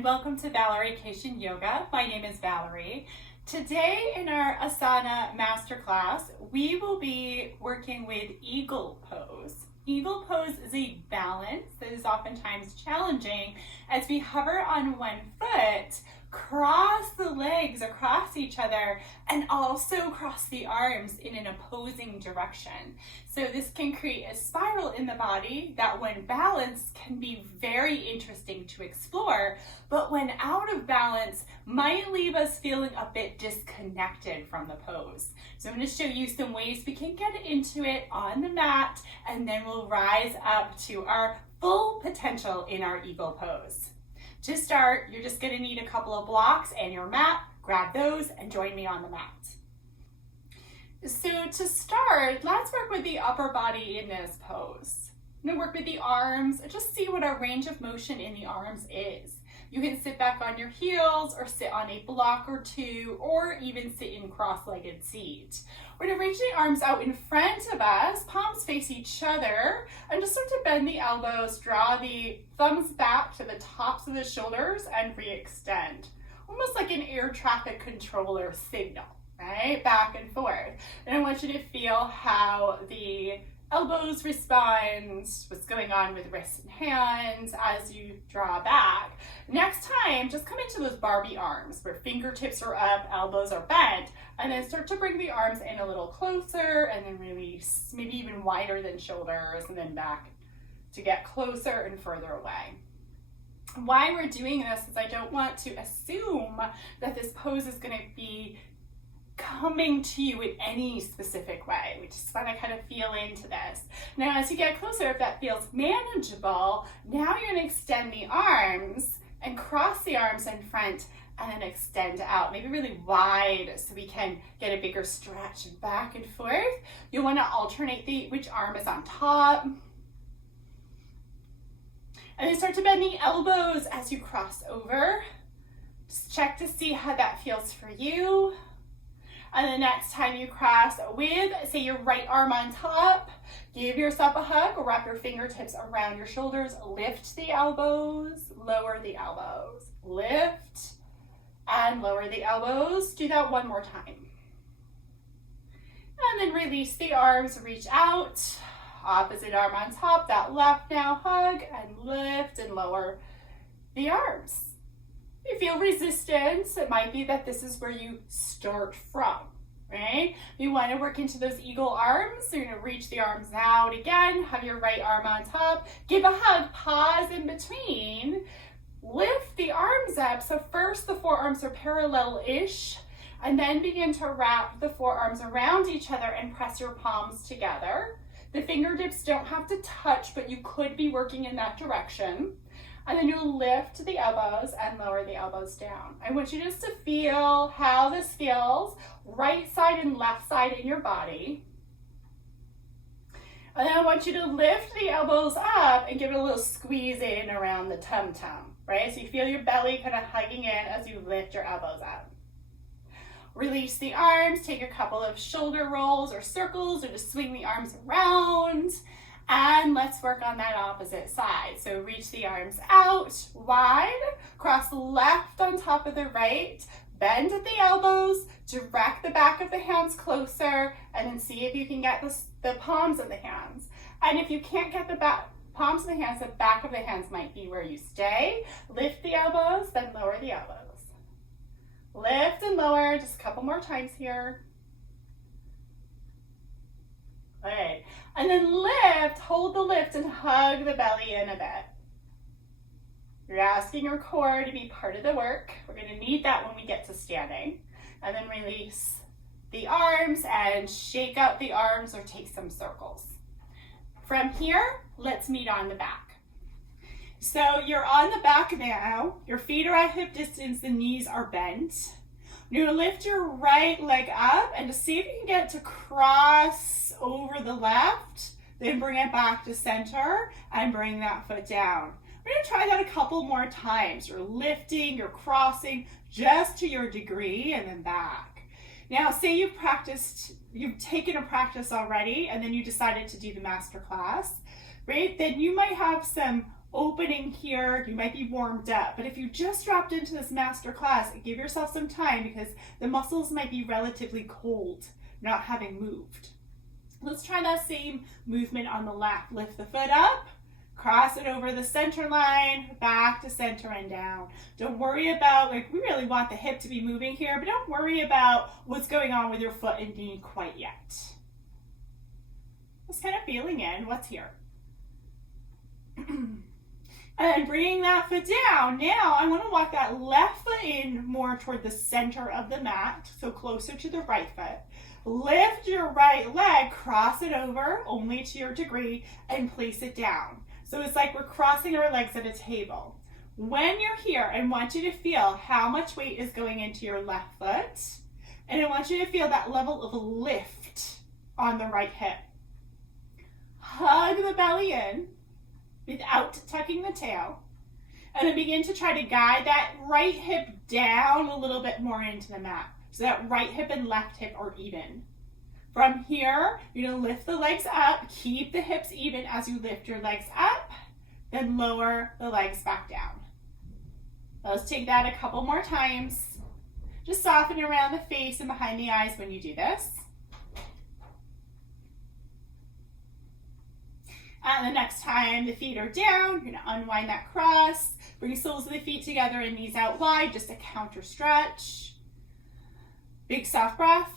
and welcome to Vacation Yoga. My name is Valerie. Today in our Asana masterclass, we will be working with Eagle Pose. Eagle Pose is a balance that is oftentimes challenging as we hover on one foot, cross the legs across each other, and also cross the arms in an opposing direction. So this can create a spiral in the body that when balanced can be very interesting to explore, but when out of balance might leave us feeling a bit disconnected from the pose. So I'm going to show you some ways we can get into it on the mat, and then we'll rise up to our full potential in our Eagle Pose. To start, you're just going to need a couple of blocks and your mat. Grab those and join me on the mat. So to start, let's work with the upper body in this pose. I'm going to work with the arms and just see what our range of motion in the arms is. You can sit back on your heels or sit on a block or two, or even sit in cross-legged seat. We're going to reach the arms out in front of us, palms face each other, and just start to bend the elbows, draw the thumbs back to the tops of the shoulders and re-extend. Almost like an air traffic controller signal, right? Back and forth. And I want you to feel how the elbows respond, what's going on with wrists and hands as you draw back. Next time, just come into those Barbie arms where fingertips are up, elbows are bent, and then start to bring the arms in a little closer and then release, maybe even wider than shoulders, and then back to get closer and further away. Why we're doing this is I don't want to assume that this pose is going to be coming to you in any specific way. We just want to kind of feel into this. Now, as you get closer, if that feels manageable, now you're going to extend the arms and cross the arms in front and then extend out, maybe really wide so we can get a bigger stretch and back and forth. You'll want to alternate which arm is on top. And then start to bend the elbows as you cross over. Just check to see how that feels for you. And the next time you cross with, say, your right arm on top, give yourself a hug or wrap your fingertips around your shoulders. Lift the elbows, lower the elbows. Lift and lower the elbows. Do that one more time. And then release the arms, reach out. Opposite arm on top, that left now, hug and lift and lower the arms. If you feel resistance, it might be that this is where you start from, right? You want to work into those eagle arms. So you're going to reach the arms out again, have your right arm on top, give a hug, pause in between, lift the arms up. So first the forearms are parallel-ish, and then begin to wrap the forearms around each other and press your palms together. The fingertips don't have to touch, but you could be working in that direction. And then you'll lift the elbows and lower the elbows down. I want you just to feel how this feels, right side and left side in your body. And then I want you to lift the elbows up and give it a little squeeze in around the tum-tum, right? So you feel your belly kind of hugging in as you lift your elbows up. Release the arms, take a couple of shoulder rolls or circles, or just swing the arms around. And let's work on that opposite side. So reach the arms out wide, cross left on top of the right, bend at the elbows, direct the back of the hands closer, and then see if you can get the palms of the hands. And if you can't get the palms of the hands, the back of the hands might be where you stay. Lift the elbows, then lower the elbows. Lift and lower, just a couple more times here. All right, and then lift, hold the lift and hug the belly in a bit. You're asking your core to be part of the work. We're going to need that when we get to standing. And then release the arms and shake out the arms or take some circles. From here, let's meet on the back. So you're on the back now. Your feet are at hip distance, the knees are bent. You're going to lift your right leg up and just see if you can get to cross over the left, then bring it back to center and bring that foot down. We're going to try that a couple more times. You're lifting, you're crossing just to your degree and then back. Now, say you've taken a practice already and then you decided to do the master class, right? Then you might have some opening here, you might be warmed up. But if you just dropped into this master class, give yourself some time because the muscles might be relatively cold, not having moved. Let's try that same movement on the left. Lift the foot up, cross it over the center line, back to center and down. Don't worry about, like, we really want the hip to be moving here, but don't worry about what's going on with your foot and knee quite yet. Just kind of feeling in what's here. And bringing that foot down. Now I want to walk that left foot in more toward the center of the mat, so closer to the right foot. Lift your right leg, cross it over, only to your degree, and place it down. So it's like we're crossing our legs at a table. When you're here, I want you to feel how much weight is going into your left foot, and I want you to feel that level of lift on the right hip. Hug the belly in without tucking the tail, and then begin to try to guide that right hip down a little bit more into the mat, so that right hip and left hip are even. From here, you're going to lift the legs up, keep the hips even as you lift your legs up, then lower the legs back down. Let's take that a couple more times. Just soften around the face and behind the eyes when you do this. And the next time the feet are down, you're going to unwind that cross, bring soles of the feet together and knees out wide, just a counter stretch. Big soft breath.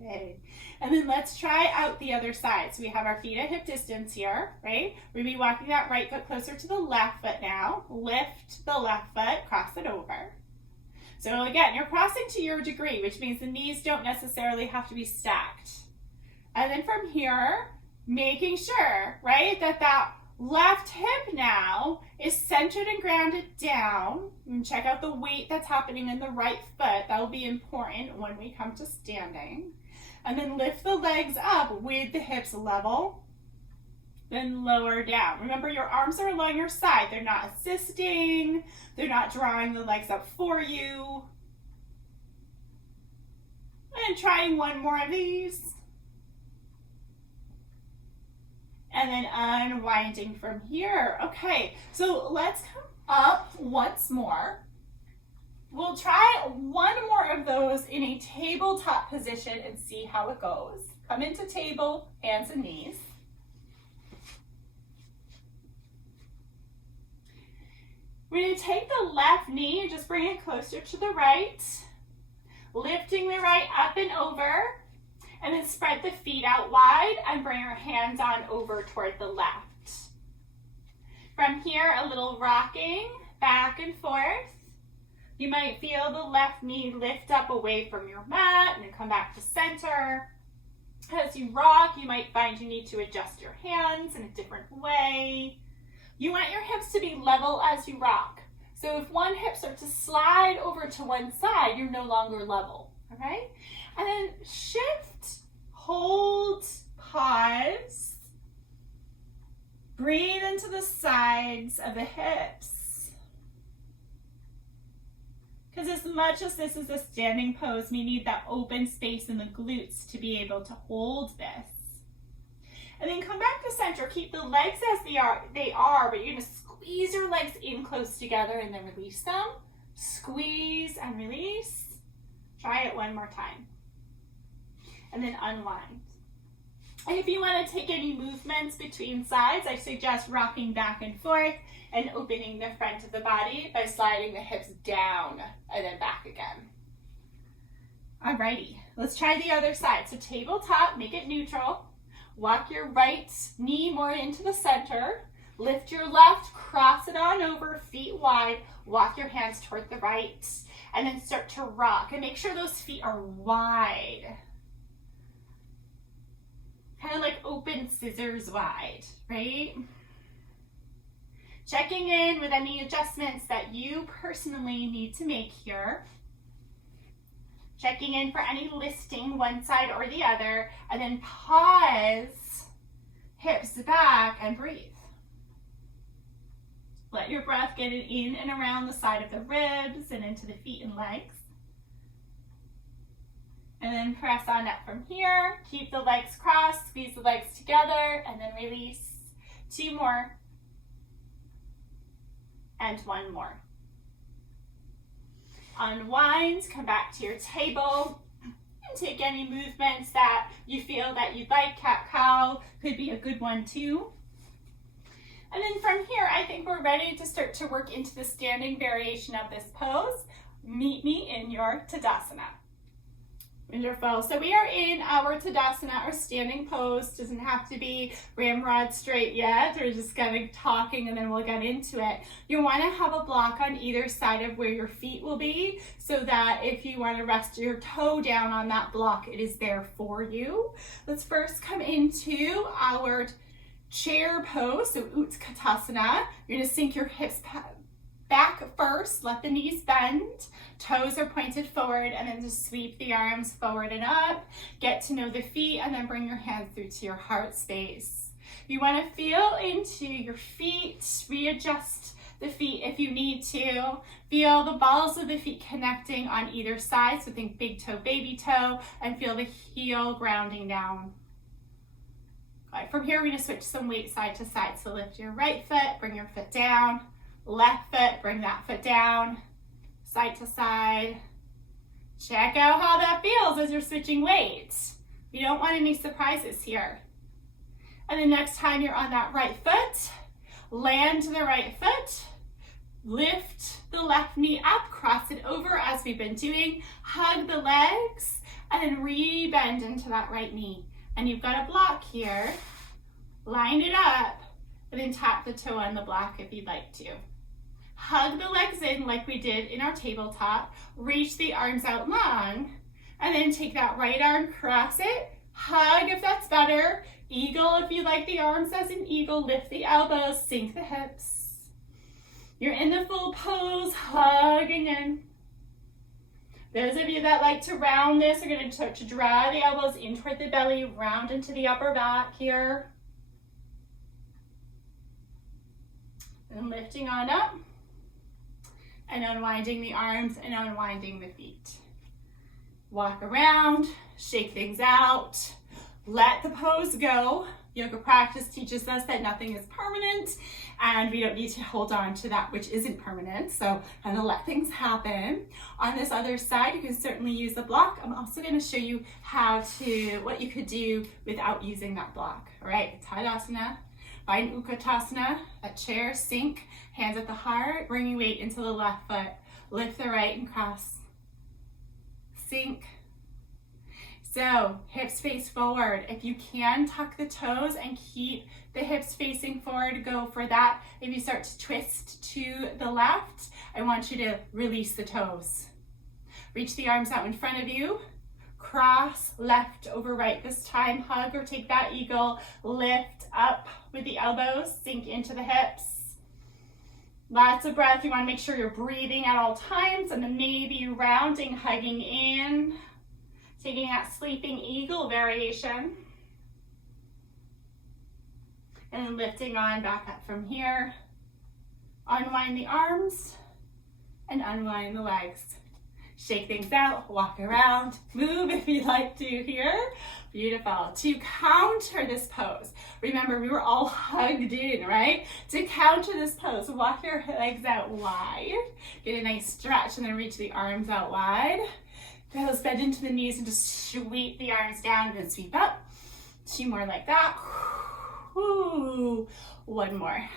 Okay. And then let's try out the other side. So we have our feet at hip distance here, right? We'll be walking that right foot closer to the left foot now. Lift the left foot, cross it over. So again, you're crossing to your degree, which means the knees don't necessarily have to be stacked. And then from here, making sure, right, that left hip now is centered and grounded down. And check out the weight that's happening in the right foot. That will be important when we come to standing. And then lift the legs up with the hips level, then lower down. Remember, your arms are along your side. They're not assisting. They're not drawing the legs up for you. And trying one more of these. And then unwinding from here. Okay, so let's come up once more. We'll try one more of those in a tabletop position and see how it goes. Come into table, hands and knees. We're going to take the left knee and just bring it closer to the right. Lifting the right up and over. And then spread the feet out wide and bring our hands on over toward the left. From here, a little rocking back and forth. You might feel the left knee lift up away from your mat and then come back to center. As you rock, you might find you need to adjust your hands in a different way. You want your hips to be level as you rock. So if one hip starts to slide over to one side, you're no longer level, all right? And then shift, hold, pause. Breathe into the sides of the hips. Because as much as this is a standing pose, we need that open space in the glutes to be able to hold this. And then come back to center. Keep the legs as they are, but you're going to squeeze your legs in close together and then release them. Squeeze and release. Try it one more time. And then unwind. And if you want to take any movements between sides, I suggest rocking back and forth and opening the front of the body by sliding the hips down and then back again. Alrighty, let's try the other side. So tabletop, make it neutral. Walk your right knee more into the center. Lift your left, cross it on over, feet wide. Walk your hands toward the right. And then start to rock. And make sure those feet are wide. Kind of like open scissors wide, right? Checking in with any adjustments that you personally need to make here. Checking in for any listing one side or the other. And then pause, hips back, and breathe. Let your breath get in and around the side of the ribs and into the feet and legs. And then press on up from here. Keep the legs crossed, squeeze the legs together, and then release. 2 more. and one more. Unwind, come back to your table, and take any movements that you feel that you'd like. Cat-cow could be a good one too. And then from here, I think we're ready to start to work into the standing variation of this pose. Meet me in your Tadasana. Wonderful. So we are in our Tadasana, our standing pose. Doesn't have to be ramrod straight yet. We're just kind of talking and then we'll get into it. You want to have a block on either side of where your feet will be so that if you want to rest your toe down on that block, it is there for you. Let's first come into our chair pose, so Utkatasana. You're going to sink your hips back first, let the knees bend, toes are pointed forward, and then just sweep the arms forward and up. Get to know the feet, and then bring your hands through to your heart space. You want to feel into your feet, readjust the feet if you need to. Feel the balls of the feet connecting on either side, so think big toe, baby toe, and feel the heel grounding down. All right, from here, we're going to switch some weight side to side. So lift your right foot, bring your foot down. Left foot, bring that foot down. Side to side. Check out how that feels as you're switching weights. You don't want any surprises here. And the next time you're on that right foot, land the right foot. Lift the left knee up, cross it over as we've been doing. Hug the legs, and then re-bend into that right knee. And you've got a block here. Line it up, and then tap the toe on the block if you'd like to. Hug the legs in like we did in our tabletop. Reach the arms out long, and then take that right arm, cross it. Hug if that's better. Eagle if you like the arms as an eagle. Lift the elbows, sink the hips. You're in the full pose, hugging in. Those of you that like to round this are going to start to draw the elbows in toward the belly, round into the upper back here. And lifting on up. And unwinding the arms and unwinding the feet. Walk around, shake things out, let the pose go. Yoga practice teaches us that nothing is permanent and we don't need to hold on to that which isn't permanent. So I'm gonna let things happen. On this other side, you can certainly use a block. I'm also gonna show you what you could do without using that block. All right, Tadasana. Find Utkatasana, a chair, sink, hands at the heart, bring your weight into the left foot. Lift the right and cross. Sink. So, hips face forward. If you can, tuck the toes and keep the hips facing forward. Go for that. If you start to twist to the left, I want you to release the toes. Reach the arms out in front of you. Cross left over right this time. Hug or take that eagle. Lift up with the elbows. Sink into the hips. Lots of breath. You want to make sure you're breathing at all times, and then maybe rounding, hugging in. Taking that sleeping eagle variation. And then lifting on back up from here. Unwind the arms and unwind the legs. Shake things out, walk around, move if you like to here. Beautiful. To counter this pose, remember we were all hugged in, right? To counter this pose, walk your legs out wide, get a nice stretch, and then reach the arms out wide. Toes bend into the knees and just sweep the arms down and then sweep up. 2 more like that. Woo. 1 more.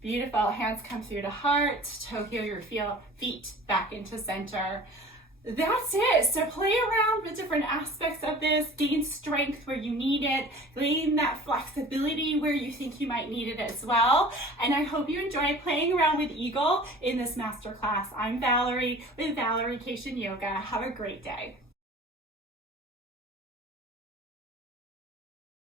Beautiful. Hands come through to heart. Toe heel your feet back into center. That's it. So play around with different aspects of this. Gain strength where you need it. Gain that flexibility where you think you might need it as well. And I hope you enjoy playing around with Eagle in this masterclass. I'm Valerie with Valerie Cation Yoga. Have a great day.